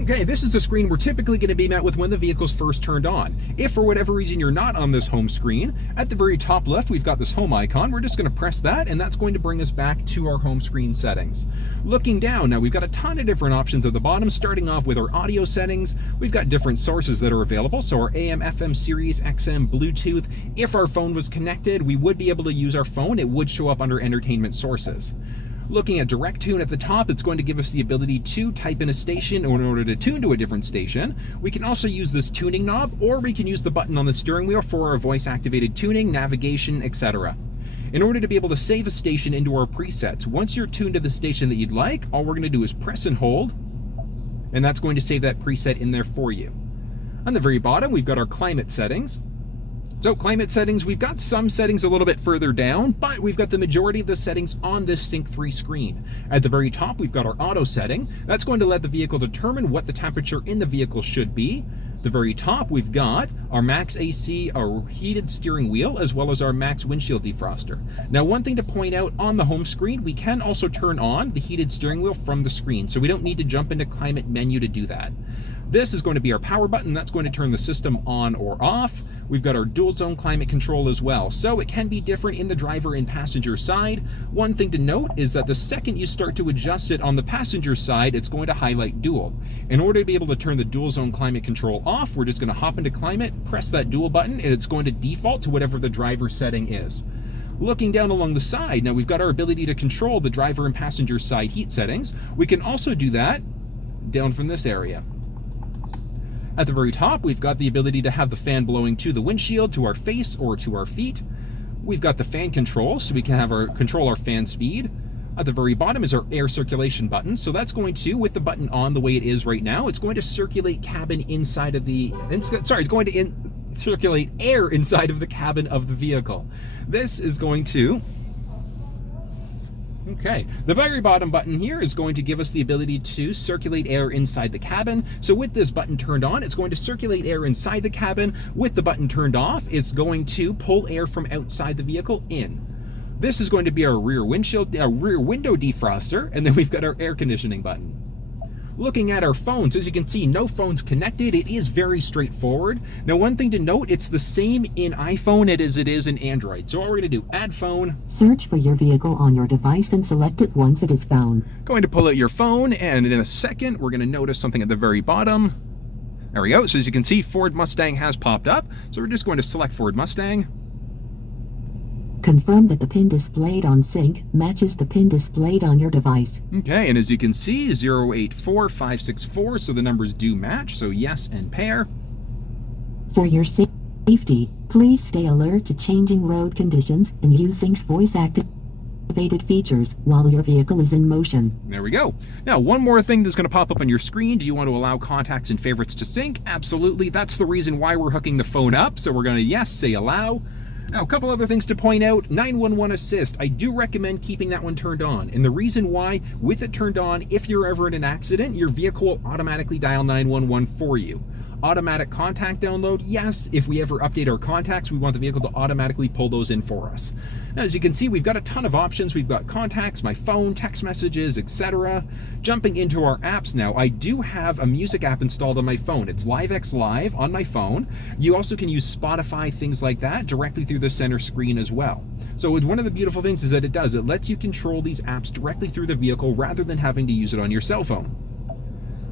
Okay, this is a screen we're typically going to be met with when the vehicle's first turned on. If for whatever reason you're not on this home screen, at the very top left we've got this home icon. We're just going to press that, and that's going to bring us back to our home screen settings. Looking down, now we've got a ton of different options at the bottom, starting off with our audio settings. We've got different sources that are available, so our AM, FM, Sirius, XM, Bluetooth. If our phone was connected, we would be able to use our phone. It would show up under entertainment sources. Looking at direct tune at the top, it's going to give us the ability to type in a station in order to tune to a different station. We can also use this tuning knob, or we can use the button on the steering wheel for our voice-activated tuning, navigation, etc. In order to be able to save a station into our presets, once you're tuned to the station that you'd like, all we're going to do is press and hold, and that's going to save that preset in there for you. On the very bottom, we've got our climate settings. So climate settings, we've got some settings a little bit further down, but we've got the majority of the settings on this Sync3 screen. At the very top, we've got our auto setting. That's going to let the vehicle determine what the temperature in the vehicle should be. At the very top, we've got our max AC, our heated steering wheel, as well as our max windshield defroster. Now, one thing to point out on the home screen, we can also turn on the heated steering wheel from the screen, so we don't need to jump into climate menu to do that. This is going to be our power button. That's going to turn the system on or off. We've got our dual zone climate control as well, so it can be different in the driver and passenger side. One thing to note is that the second you start to adjust it on the passenger side, it's going to highlight dual. In order to be able to turn the dual zone climate control off, we're just going to hop into climate, press that dual button, and it's going to default to whatever the driver setting is. Looking down along the side, now we've got our ability to control the driver and passenger side heat settings. We can also do that down from this area. At the very top, we've got the ability to have the fan blowing to the windshield, to our face, or to our feet. We've got the fan control, so we can have control our fan speed. At the very bottom is our air circulation button, so that's going to, with the button on the way it is right now, it's going to circulate cabin inside of the, it's going to circulate air inside of the cabin of the vehicle. This is going to, okay, the very bottom button here is going to give us the ability to circulate air inside the cabin. So with this button turned on, it's going to circulate air inside the cabin. With the button turned off, it's going to pull air from outside the vehicle in. This is going to be our rear window defroster, and then we've got our air conditioning button. Looking at our phones, as you can see, no phone's connected. It is very straightforward. Now, one thing to note, it's the same in iPhone as it is in Android. So what we're going to do, add phone. Search for your vehicle on your device and select it once it is found. Going to pull out your phone, and in a second, we're going to notice something at the very bottom. There we go. So as you can see, Ford Mustang has popped up. So we're just going to select Ford Mustang. Confirm that the pin displayed on Sync matches the pin displayed on your device. Okay, and as you can see, 084564, so the numbers do match, so yes and pair. For your safety, please stay alert to changing road conditions and use Sync's voice-activated features while your vehicle is in motion. There we go. Now, one more thing that's going to pop up on your screen. Do you want to allow contacts and favorites to sync? Absolutely. That's the reason why we're hooking the phone up, so we're going to, yes, say allow. Now, a couple other things to point out. 911 assist, I do recommend keeping that one turned on. And the reason why, with it turned on, if you're ever in an accident, your vehicle will automatically dial 911 for you. Automatic contact download, yes, if we ever update our contacts, we want the vehicle to automatically pull those in for us. Now, as you can see, we've got a ton of options. We've got contacts, my phone, text messages, etc. Jumping into our apps now, I do have a music app installed on my phone. It's LiveX Live on my phone. You also can use Spotify, things like that, directly through the center screen as well. So one of the beautiful things is that it lets you control these apps directly through the vehicle rather than having to use it on your cell phone.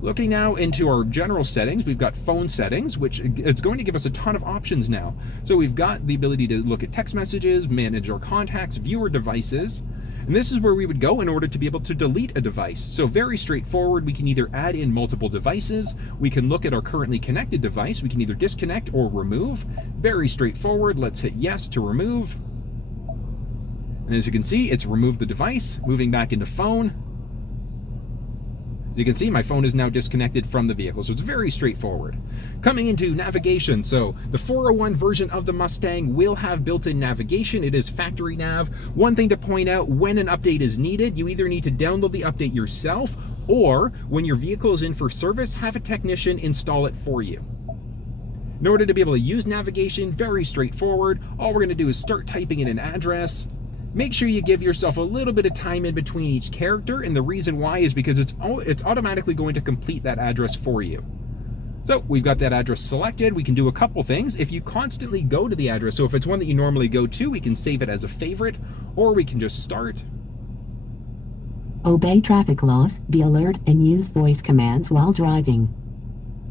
Looking now into our general settings, we've got phone settings, which it's going to give us a ton of options now. So we've got the ability to look at text messages, manage our contacts, view our devices, and this is where we would go in order to be able to delete a device. So very straightforward, we can either add in multiple devices, we can look at our currently connected device, we can either disconnect or remove. Very straightforward, let's hit yes to remove. And as you can see, it's removed the device, moving back into phone. As you can see, my phone is now disconnected from the vehicle, so it's very straightforward. Coming into navigation, so the 401 version of the Mustang will have built-in navigation. It is factory nav. One thing to point out, when an update is needed, you either need to download the update yourself, or when your vehicle is in for service, have a technician install it for you. In order to be able to use navigation, very straightforward. All we're going to do is start typing in an address, Make sure you give yourself a little bit of time in between each character, and the reason why is because it's automatically going to complete that address for you. So we've got that address selected. We can do a couple things. If you constantly go to the address, so if it's one that you normally go to, we can save it as a favorite, or we can just start. Obey traffic laws, be alert, and use voice commands while driving.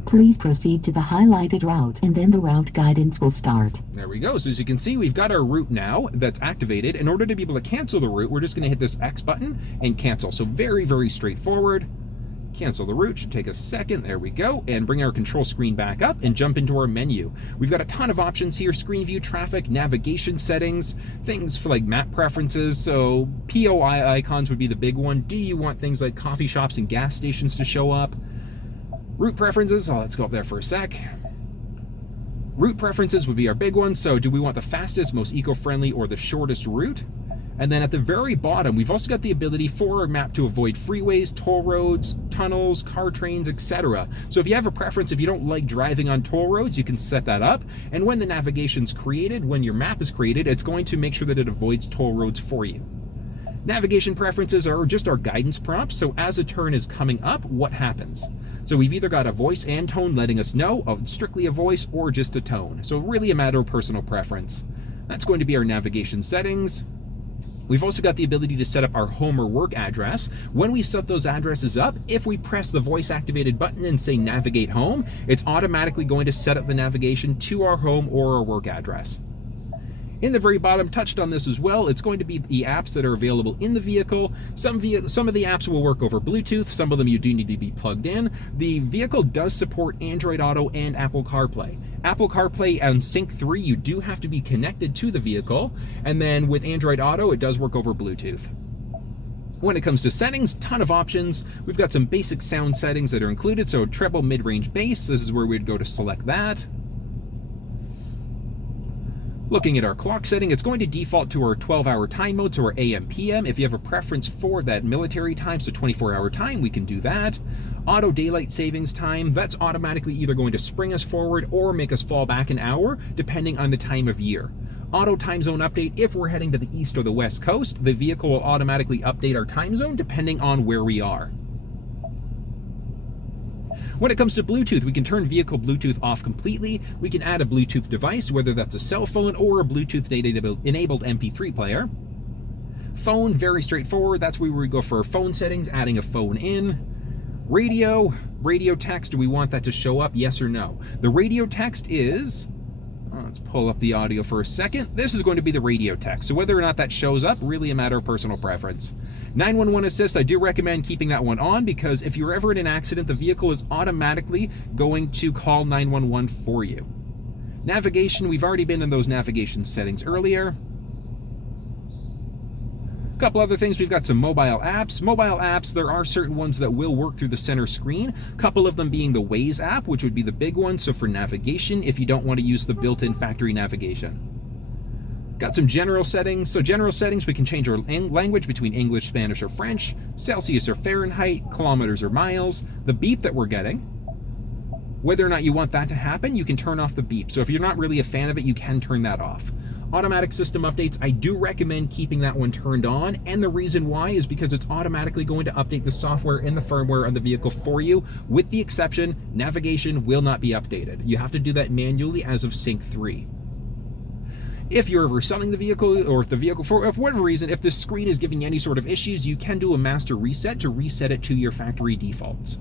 Please proceed to the highlighted route, and then the route guidance will start. There we go. So as you can see, we've got our route now that's activated. In order to be able to cancel the route, we're just going to hit this X button and cancel. So very, very straightforward. Cancel the route, should take a second. There we go. And bring our control screen back up and jump into our menu. We've got a ton of options here: screen view, traffic, navigation settings, things for like map preferences. So POI icons would be the big one. Do you want things like coffee shops and gas stations to show up? Route preferences, let's go up there for a sec. Route preferences would be our big one. So do we want the fastest, most eco-friendly, or the shortest route? And then at the very bottom, we've also got the ability for our map to avoid freeways, toll roads, tunnels, car trains, etc. So if you have a preference, if you don't like driving on toll roads, you can set that up. And when the navigation's created, when your map is created, it's going to make sure that it avoids toll roads for you. Navigation preferences are just our guidance prompts. So as a turn is coming up, what happens? So we've either got a voice and tone letting us know, strictly a voice, or just a tone. So really a matter of personal preference. That's going to be our navigation settings. We've also got the ability to set up our home or work address. When we set those addresses up, if we press the voice activated button and say navigate home, it's automatically going to set up the navigation to our home or our work address. In the very bottom, touched on this as well, it's going to be the apps that are available in the vehicle. Some of the apps will work over Bluetooth, some of them you do need to be plugged in. The vehicle does support Android Auto and Apple CarPlay. Apple CarPlay and Sync3, you do have to be connected to the vehicle, and then with Android Auto, it does work over Bluetooth. When it comes to settings, ton of options. We've got some basic sound settings that are included, so treble, mid-range, bass, this is where we'd go to select that. Looking at our clock setting, it's going to default to our 12-hour time mode, so our AM, PM. If you have a preference for that military time, so 24-hour time, we can do that. Auto daylight savings time, that's automatically either going to spring us forward or make us fall back an hour, depending on the time of year. Auto time zone update, if we're heading to the east or the west coast, the vehicle will automatically update our time zone depending on where we are. When it comes to Bluetooth, we can turn vehicle Bluetooth off completely. We can add a Bluetooth device, whether that's a cell phone or a Bluetooth-enabled MP3 player. Phone, very straightforward. That's where we go for our phone settings, adding a phone in. Radio text, do we want that to show up, yes or no? The radio text is, let's pull up the audio for a second. This is going to be the radio text. So whether or not that shows up, really a matter of personal preference. 911 assist, I do recommend keeping that one on because if you're ever in an accident, the vehicle is automatically going to call 911 for you. Navigation, we've already been in those navigation settings earlier. A couple other things, we've got some mobile apps. Mobile apps, there are certain ones that will work through the center screen. A couple of them being the Waze app, which would be the big one. So for navigation, if you don't want to use the built-in factory navigation. Got some general settings. So general settings, we can change our language between English, Spanish, or French, Celsius or Fahrenheit, kilometers or miles, the beep that we're getting. Whether or not you want that to happen, you can turn off the beep. So if you're not really a fan of it, you can turn that off. Automatic system updates, I do recommend keeping that one turned on, and the reason why is because it's automatically going to update the software and the firmware on the vehicle for you, with the exception, navigation will not be updated. You have to do that manually as of Sync3. If you're ever selling the vehicle, or if the vehicle, for whatever reason, if the screen is giving you any sort of issues, you can do a master reset to reset it to your factory defaults.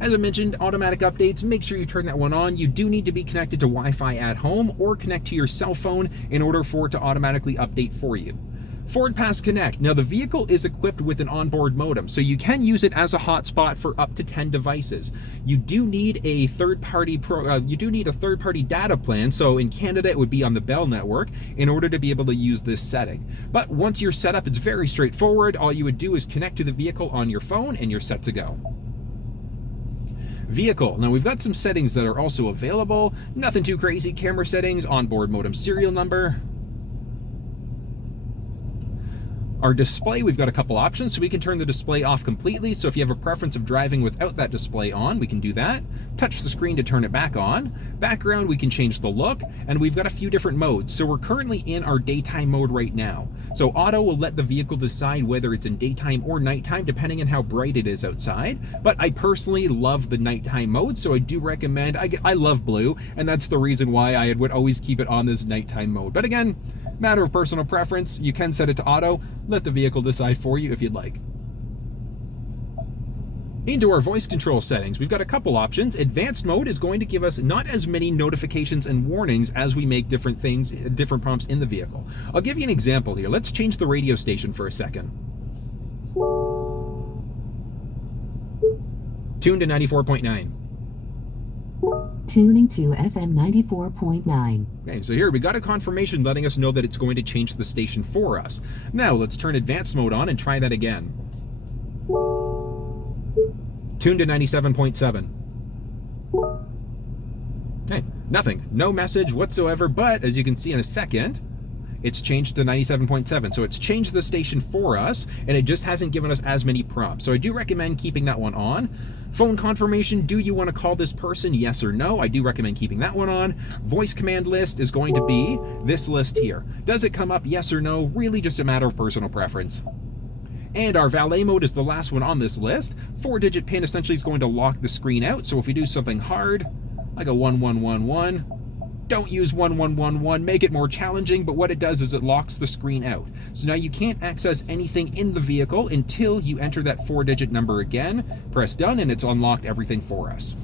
As I mentioned, automatic updates, make sure you turn that one on. You do need to be connected to Wi-Fi at home or connect to your cell phone in order for it to automatically update for you. Forward Pass Connect. Now the vehicle is equipped with an onboard modem, so you can use it as a hotspot for up to 10 devices. You do need a third-party data plan, so in Canada it would be on the Bell network in order to be able to use this setting. But once you're set up, it's very straightforward. All you would do is connect to the vehicle on your phone and you're set to go. Vehicle. Now we've got some settings that are also available. Nothing too crazy. Camera settings, onboard modem serial number. Our display, we've got a couple options, so we can turn the display off completely. So if you have a preference of driving without that display on, we can do that. Touch the screen to turn it back on. Background, we can change the look, and we've got a few different modes. So we're currently in our daytime mode right now. So auto will let the vehicle decide whether it's in daytime or nighttime, depending on how bright it is outside. But I personally love the nighttime mode, so I do recommend, I love blue, and that's the reason why I would always keep it on this nighttime mode. But again, matter of personal preference, you can set it to auto, let the vehicle decide for you if you'd like. Into our voice control settings, we've got a couple options. Advanced mode is going to give us not as many notifications and warnings as we make different things, different prompts in the vehicle. I'll give you an example here. Let's change the radio station for a second. Tune to 94.9. Tuning to FM 94.9. Okay, so here we got a confirmation letting us know that it's going to change the station for us. Now let's turn advanced mode on and try that again. Tune to 97.7. Hey, nothing. No message whatsoever, but as you can see in a second, it's changed to 97.7. So it's changed the station for us, and it just hasn't given us as many prompts. So I do recommend keeping that one on. Phone confirmation, do you want to call this person? Yes or no? I do recommend keeping that one on. Voice command list is going to be this list here. Does it come up? Yes or no? Really just a matter of personal preference. And our valet mode is the last one on this list. 4-digit PIN essentially is going to lock the screen out. So if we do something hard, like a 1111, don't use 1111, make it more challenging, but what it does is it locks the screen out. So now you can't access anything in the vehicle until you enter that 4-digit number again, press done, and it's unlocked everything for us.